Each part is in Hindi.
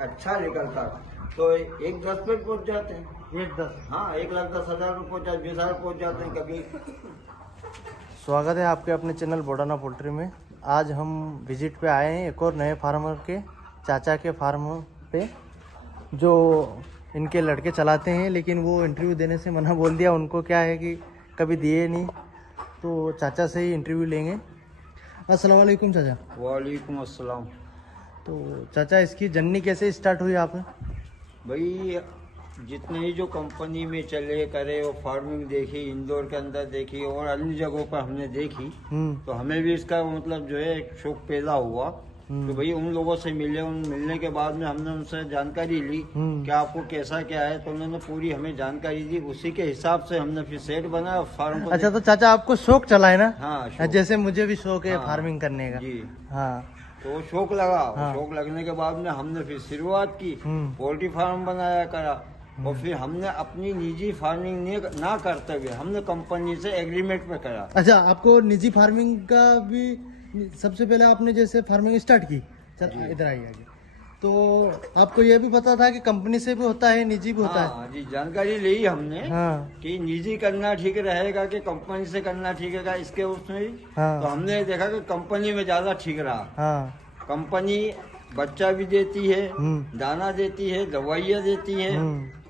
अच्छा निकलता तो 1,10 पे पहुंच जाते हैं। 1,10। हाँ, 1,10,000 में पहुंच जाते, 20,000 पहुंच जाते हैं कभी। स्वागत है आपके अपने चैनल बोडाना पोल्ट्री में। आज हम विजिट पे आए हैं एक और नए फार्मर के, चाचा के फार्म पे, जो इनके लड़के चलाते हैं, लेकिन वो इंटरव्यू देने से मना बोल दिया। उनको क्या है कि कभी दिए नहीं, तो चाचा से ही इंटरव्यू लेंगे। अस्सलाम वालेकुम चाचा। वालेकुम अस्सलाम। तो चाचा, इसकी जर्नी कैसे स्टार्ट हुई आप? भाई जितने ही जो कंपनी में चले करे वो फार्मिंग देखी, इंदौर के अंदर देखी और अन्य जगहों पर हमने देखी, तो हमें भी इसका मतलब जो है एक शौक पैदा हुआ। तो भाई उन लोगों से मिले, उन मिलने के बाद में हमने उनसे जानकारी ली कि आपको कैसा क्या है, तो उन्होंने पूरी हमें जानकारी दी। उसी के हिसाब से हमने फिर सेट बनाया फार्म को। अच्छा, तो चाचा आपको शौक चला है ना? हाँ, शौक। जैसे मुझे भी शौक है हाँ, फार्मिंग करने का जी। हाँ, तो शौक लगा। हाँ। शौक लगने के बाद में हमने फिर शुरुआत की, पोल्ट्री फार्म बनाया करा। और फिर हमने अपनी निजी फार्मिंग ना करते हुए हमने कंपनी से एग्रीमेंट पे करा। अच्छा, आपको निजी फार्मिंग का भी सबसे पहले आपने जैसे फार्मिंग स्टार्ट की, इधर आइए आगे, तो आपको ये भी पता था कि कंपनी से भी होता है, निजी भी होता है? हाँ जी, जानकारी ली हमने। हाँ। कि निजी करना ठीक रहेगा कि कंपनी से करना ठीक रहेगा, इसके उसमें। हाँ। तो हमने देखा कि कंपनी में ज्यादा ठीक रहा। हाँ। कंपनी बच्चा भी देती है, दाना देती है, दवाइयाँ देती है,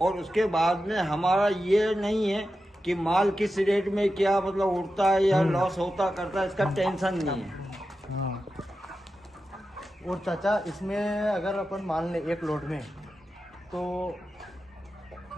और उसके बाद में हमारा ये नहीं है कि माल किस रेट में क्या मतलब उड़ता है या लॉस होता करता है, इसका टेंशन नहीं है। और चाचा, इसमें अगर अपन मान ले एक लोड में, तो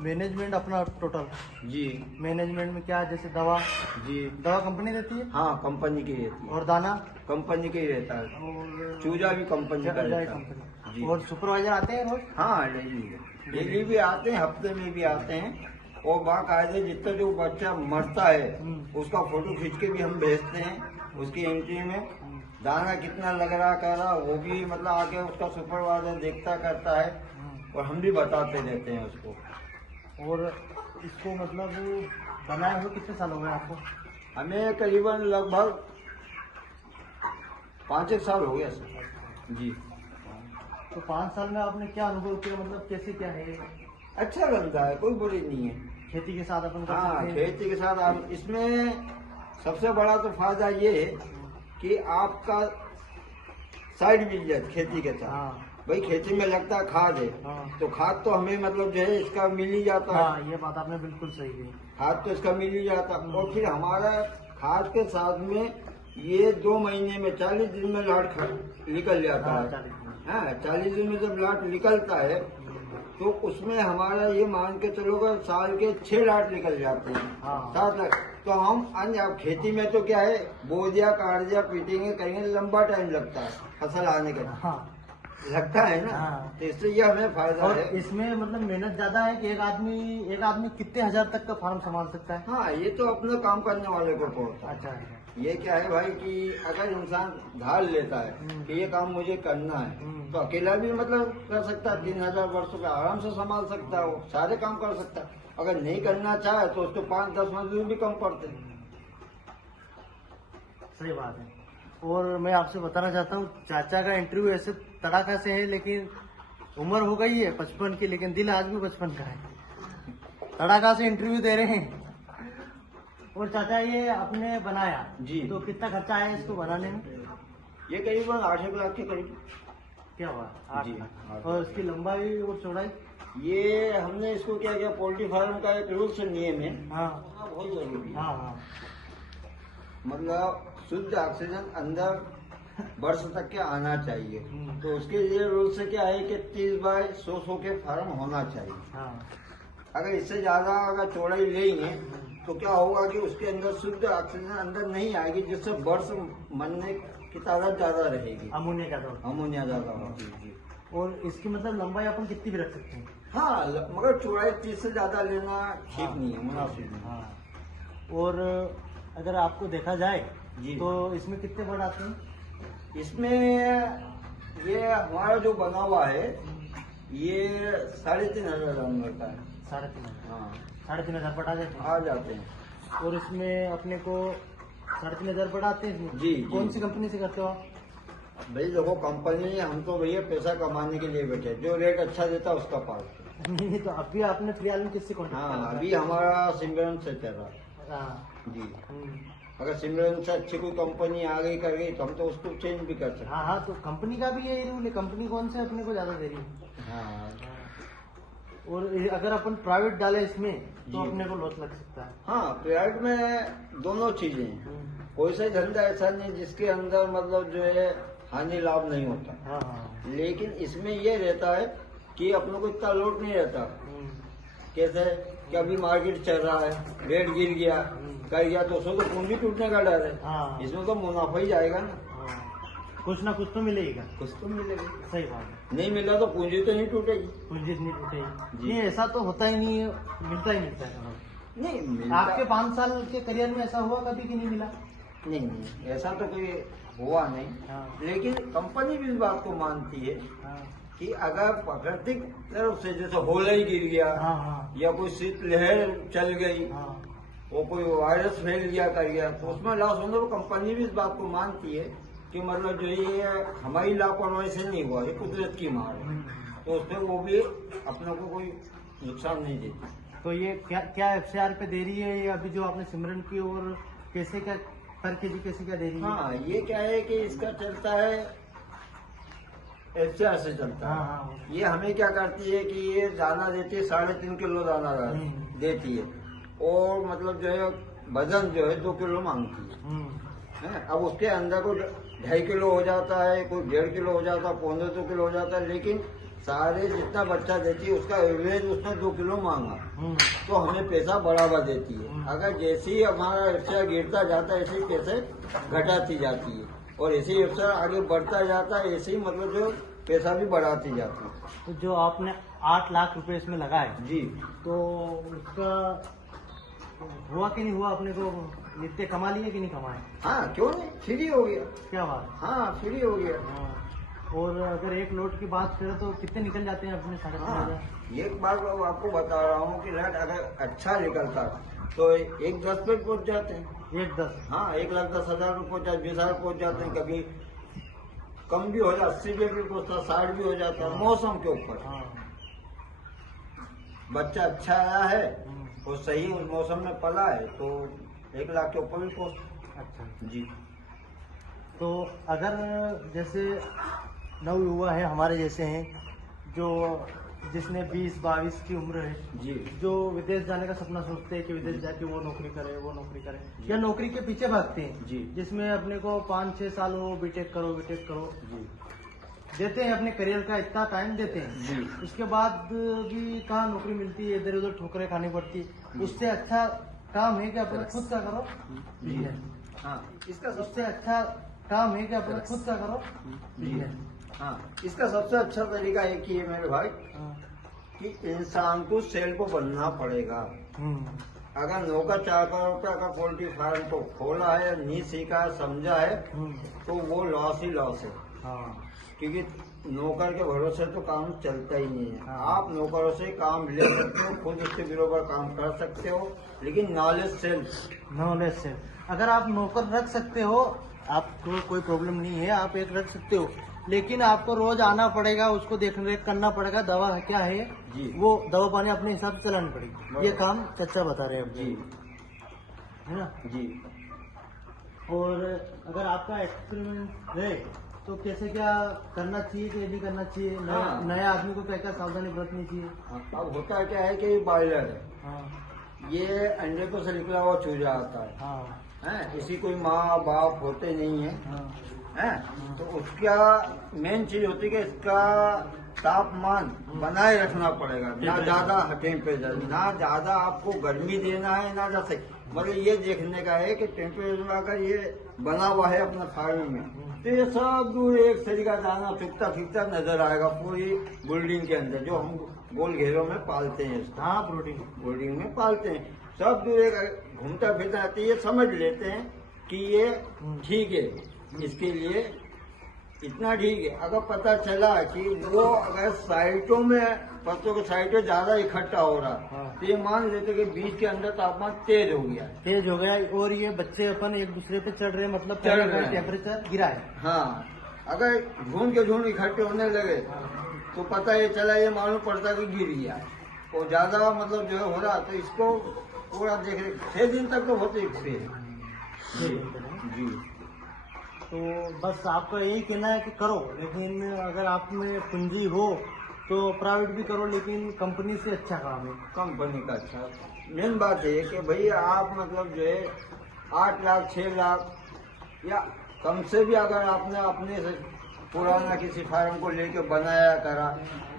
मैनेजमेंट अपना टोटल जी। मैनेजमेंट में क्या, जैसे दवा जी, कंपनी देती है? हाँ, कंपनी की रहती है। और दाना कंपनी का ही रहता है, और चूजा भी कंपनी का रहता है। कंपनी। और सुपरवाइजर आते हैं रोज? हाँ, डेली भी आते हैं, हफ्ते में भी आते हैं। और बाकायदे जितना जो बच्चा मरता है उसका फोटो खींच के भी हम भेजते हैं। उसकी एंट्री में दाना कितना लग रहा कर रहा वो भी मतलब आके उसका सुपरवाइजर देखता करता है, और हम भी बताते रहते हैं उसको। और इसको मतलब बनाए हुए कितने साल हो गए आपको? हमें करीबन लगभग 5-1 साल हो गया सर जी। तो 5 साल में आपने क्या अनुभव किया, मतलब कैसे क्या है? अच्छा लगता है, कोई बुरी नहीं है। खेती के साथ अपन कर हाँ, सकते हैं? खेती के साथ आप इसमें सबसे बड़ा तो फायदा ये है कि आपका साइड बिजनेस खेती के साथ। हाँ। भाई खेती में लगता है खाद है, हाँ। तो खाद तो हमें मतलब जो है इसका मिल ही जाता है। हाँ, ये बात आपने बिल्कुल सही की। खाद तो इसका मिल ही जाता है। और फिर हमारा खाद के साथ में ये 2 महीने में 40 दिन में लाट निकल जाता है। हाँ, 40 दिन में जब लाट निकलता है तो उसमें हमारा ये मान के चलोगे साल के 6 लाट निकल जाते हैं। हाँ। 7 लाख। तो हम अन्य अब खेती में तो क्या है, बो दिया, काट दिया, पीटेंगे करेंगे, लंबा टाइम लगता है फसल आने का। हाँ। लगता है ना। हाँ। तो इससे ये हमें फायदा और है। इसमें मतलब मेहनत ज्यादा है कि एक आदमी कितने हजार तक का फार्म संभाल सकता है? हाँ, ये तो अपने काम करने वाले को पड़ता है। अच्छा। ये क्या है भाई कि अगर इंसान ढाल लेता है कि ये काम मुझे करना है, तो अकेला भी मतलब कर सकता है। 3,000 वर्षों का आराम से संभाल सकता है, वो सारे काम कर सकता है। अगर नहीं करना चाहे तो उसको 5-10 मजदूर भी कम पड़ते हैं। सही बात है। और मैं आपसे बताना चाहता हूँ, चाचा का इंटरव्यू ऐसे तड़ाका से है, लेकिन उम्र हो गई है 55 की, लेकिन दिल आज भी 55 का है। तड़ाका से इंटरव्यू दे रहे हैं। और चाचा, ये आपने बनाया जी, तो कितना खर्चा आया इसको बनाने में? ये करीबन 8 लाख के करीब। क्या हुआ? 8 जी, लाख। और इसकी लंबाई और चौड़ाई? ये हमने इसको क्या किया, पोल्ट्री फार्म का एक रूल्स नियम है। हाँ। बहुत जरूरी है। हाँ। हाँ। मतलब शुद्ध ऑक्सीजन अंदर वर्ष तक के आना चाहिए। तो उसके लिए रूल से क्या है कि 30 बाय 100 के फार्म होना चाहिए। हाँ। अगर इससे ज्यादा अगर चौड़ाई लेंगे तो क्या होगा कि उसके अंदर शुद्ध ऑक्सीजन अंदर नहीं आएगी, जिससे वर्ष मरने की तादाद ज्यादा रहेगी। अमोनिया ज्यादा होगी। और इसकी मतलब लंबाई अपन कितनी भी रख सकते हैं? हाँ, मगर चौड़ाई 30 से ज्यादा लेना ठीक नहीं है, मुनासिब नहीं। हाँ। और अगर आपको देखा जाए जी, तो इसमें कितने बर्ड आते हैं? इसमें ये हमारा जो बना हुआ है ये 3,500 जानवर का है। 3,500? हाँ, 3,500 बर्ड आ जाते हैं? आ जाते हैं। और इसमें अपने को 3,500 बर्ड आते हैं इसमें? जी। कौन सी कंपनी से करते हो आप? भाई देखो कंपनी, हम तो भैया पैसा कमाने के लिए बैठे, जो रेट अच्छा देता उसका पास। नहीं तो अभी आपने फिलहाल में किससे कॉन्टेक्ट हाँ, अभी हमारा सिमरन से चल रहा है हाँ जी। अगर सिमरन से अच्छी कोई कंपनी आ गई कर गई तो हम तो उसको चेंज भी कर सकते हाँ तो कंपनी का भी यही रूल है, कंपनी कौन से अपने को ज्यादा दे रही है। हैं। हाँ और अगर अपन प्राइवेट डाले इसमें तो जी। अपने को लॉस लग सकता है। हाँ, प्राइवेट में दोनों चीजें हैं। कोई सा धंधा ऐसा नहीं जिसके अंदर मतलब जो है हानि लाभ नहीं होता। हाँ लेकिन इसमें ये रहता है कि अपनों को इतना लोड नहीं रहता। कैसे कि अभी मार्केट चल रहा है, रेट गिर गया कर गया तो उसमें तो पूंजी टूटने का डर है। हाँ। इसमें तो मुनाफा ही जाएगा ना, कुछ ना कुछ तो मिलेगा। कुछ तो मिलेगा। सही बात है, नहीं मिला तो पूंजी तो नहीं टूटेगी। पूंजी नहीं टूटेगी। जी। नहीं ऐसा तो होता ही नहीं है, मिलता ही मिलता है। नहीं मिलता। आपके 5 साल के करियर में ऐसा हुआ कभी कि नहीं मिला? नहीं, ऐसा तो कोई हुआ नहीं। हाँ। लेकिन कंपनी भी इस बात को मानती है हाँ कि अगर प्राकृतिक तरफ से जैसे होला ही गिर गया हाँ या कोई शीतलहर चल गई हाँ और कोई वायरस फैल गया कर गया तो उसमें लॉस होने को कंपनी भी इस बात को मानती है कि मतलब जो ये हमारी लापरवाही से नहीं हुआ, ये कुदरत की मार है, तो उसमें वो भी अपने को कोई नुकसान नहीं देती। तो ये क्या FCR पे दे रही है ये अभी जो आपने सिमरन की, और कैसे क्या पर केजी कैसे क्या दे रही है? हाँ, ये क्या है कि इसका चलता है FCR से चलता है। हाँ। ये हमें क्या करती है कि ये दाना देती है, 3.5 किलो दाना देती है और मतलब जो है वजन जो है 2 किलो मांगती है। अब उसके अंदर कोई 2.5 किलो हो जाता है, कोई 1.5 किलो हो जाता है, 1.25 किलो हो जाता है, लेकिन सारे जितना बच्चा देती है उसका एवरेज उसने 2 किलो मांगा तो हमें पैसा बढ़ावा देती है। अगर जैसे ही हमारा FCR गिरता जाता है ऐसे ही पैसे घटाती जाती है और ऐसे ही FCR आगे बढ़ता जाता है, ऐसे ही मतलब जो पैसा भी बढ़ाती जाती है। तो जो आपने 8 लाख रुपए इसमें लगाए जी, तो उसका हुआ कि नहीं हुआ? अपने को इतने कमा लिए कि नहीं कमाए? हाँ क्यों नहीं, फ्री हो गया। क्या बात है। हाँ, फ्री हो गया। हाँ। और अगर एक लोट की बात करें तो कितने निकल जाते हैं अपने 3.5 हाँ, हजार? एक बार मैं आपको बता रहा हूँ कि रेट अगर अच्छा निकलता तो 1.10 पे पहुँच जाते हैं। 1.10? हाँ, 1,10,000 पे पहुँच जाते, 20,000 पहुँच जाते हैं, कभी कम भी हो जाता, 80 पे भी पहुँचता, 60 भी हो जाता है, मौसम के ऊपर। हाँ। बच्चा अच्छा आया है और सही उस मौसम में पला है तो 1 लाख के ऊपर भी पहुँचता। अच्छा, जी। तो अगर जैसे नव युवा है हमारे जैसे हैं जो जिसने 20-22 की उम्र है, जी, जो विदेश जाने का सपना सोचते हैं कि विदेश जाके वो नौकरी करे या नौकरी के पीछे भागते हैं, जी, जिसमें अपने को 5-6 साल हो बीटेक करो जी, देते हैं, अपने करियर का इतना टाइम देते हैं, जी, उसके बाद भी कहाँ नौकरी मिलती है, इधर उधर ठोकरें खानी पड़ती है। उससे अच्छा काम है कि अपना खुद का करो बिजनेस। हाँ, इसका उससे अच्छा काम है कि अपना खुद का करो जी, बिजनेस। हाँ, इसका सबसे अच्छा तरीका एक ही है मेरे भाई कि इंसान को सेल को बनना पड़ेगा। अगर नौकर चाकर रुपया का पोल्ट्री फार्म को खोला है, नहीं सीखा समझा है तो वो लॉस ही लॉस है। हाँ। क्योंकि नौकर के भरोसे तो काम चलता ही नहीं है। हाँ। आप नौकरों से काम ले सकते हो, खुद उसके बराबर काम कर सकते हो, लेकिन नॉलेज से अगर आप नौकर रख सकते हो आपको कोई प्रॉब्लम नहीं है, आप एक रख सकते हो, लेकिन आपको रोज आना पड़ेगा, उसको देखने रेख करना पड़ेगा, दवा क्या है जी, वो दवा पानी अपने हिसाब से चलानी पड़ेगी। ये काम चच्चा बता रहे हैं जी, है ना। जी। और अगर आपका एक्सपेरिमेंट रहे तो कैसे क्या करना चाहिए कि नहीं करना चाहिए, हाँ। नया आदमी को क्या क्या सावधानी बरतनी चाहिए? अब होता क्या है कि ये बॉयलर है, हाँ ये अंडे को से निकला हुआ चूजा आता है, हाँ इसी कोई माँ बाप होते नहीं है, हाँ तो उसका मेन चीज होती है कि इसका तापमान बनाए रखना पड़ेगा, ना ज्यादा टेम्परेचर, ना ज्यादा आपको गर्मी देना है ना ज्यादा, मतलब ये देखने का है कि टेम्परेचर अगर ये बना हुआ है अपना फार्म में तो ये सब दूर एक तरीका दाना फिकता फिकता नजर आएगा पूरी बिल्डिंग के अंदर, जो हम गोल घेरों में पालते हैं इसको। हाँ बिल्डिंग में पालते हैं, सब दूर एक घूमता फिरता रहता है, ये समझ लेते हैं कि ये ठीक है, इसके लिए इतना ठीक है। अगर पता चला कि वो अगर साइटों में पत्तों के साइड में ज्यादा इकट्ठा हो रहा तो ये मान लेते कि बीज के अंदर तापमान तेज हो गया और ये बच्चे अपन एक दूसरे पे चढ़ रहे, मतलब चढ़ रहे हैं। टेम्परेचर गिरा है। हाँ, अगर झुंड इकट्ठे होने लगे तो पता ये चला, ये मालूम पड़ता कि गिर गया। और ज्यादा मतलब जो है हो रहा, तो इसको पूरा देख रहे 6 दिन तक तो होते ही जी। तो बस आपका यही कहना है कि करो, लेकिन अगर आप में पूंजी हो तो प्राइवेट भी करो, लेकिन कंपनी से अच्छा काम है। कंपनी का अच्छा मेन बात है कि भाई आप मतलब जो है 8 लाख 6 लाख या कम से भी अगर आपने अपने से पुराना किसी फार्म को लेके बनाया करा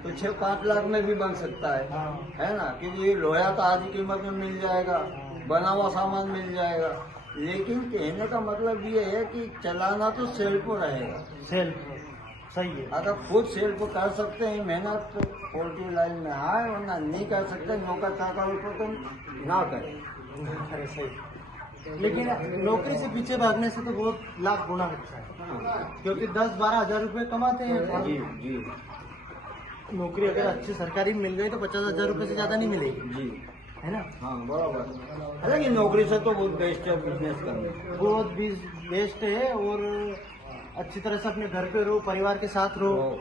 तो 6-5 लाख में भी बन सकता है ना, क्योंकि लोहा तो आधी कीमत में मिल जाएगा, बना हुआ सामान मिल जाएगा। लेकिन कहने का मतलब ये है कि चलाना तो सेल्फ रहेगा। सेल्फ सही है। अगर खुद सेल्फ कर सकते हैं मेहनत तो पोल्ट्री लाइन में आए, वरना नहीं कर सकते नौकर चाकर को तो ना करें। अरे सही, लेकिन नौकरी से पीछे भागने से तो बहुत लाख गुना अच्छा है, क्योंकि 10-12 हजार रुपये कमाते हैं। जी जी। नौकरी अगर अच्छी सरकारी मिल गई तो 50,000 रुपये से ज्यादा नहीं मिलेगी जी, है ना। हाँ बराबर। हालांकि नौकरी से तो बहुत बेस्ट है बिजनेस करना, बहुत भी बेस्ट है, और अच्छी तरह से अपने घर पे रहो, परिवार के साथ रहो।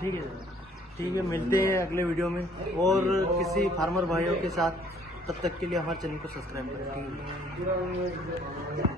ठीक है, ठीक है, मिलते हैं अगले वीडियो में और किसी फार्मर भाइयों के साथ। तब तक के लिए हमारे चैनल को सब्सक्राइब करें। ठीक है।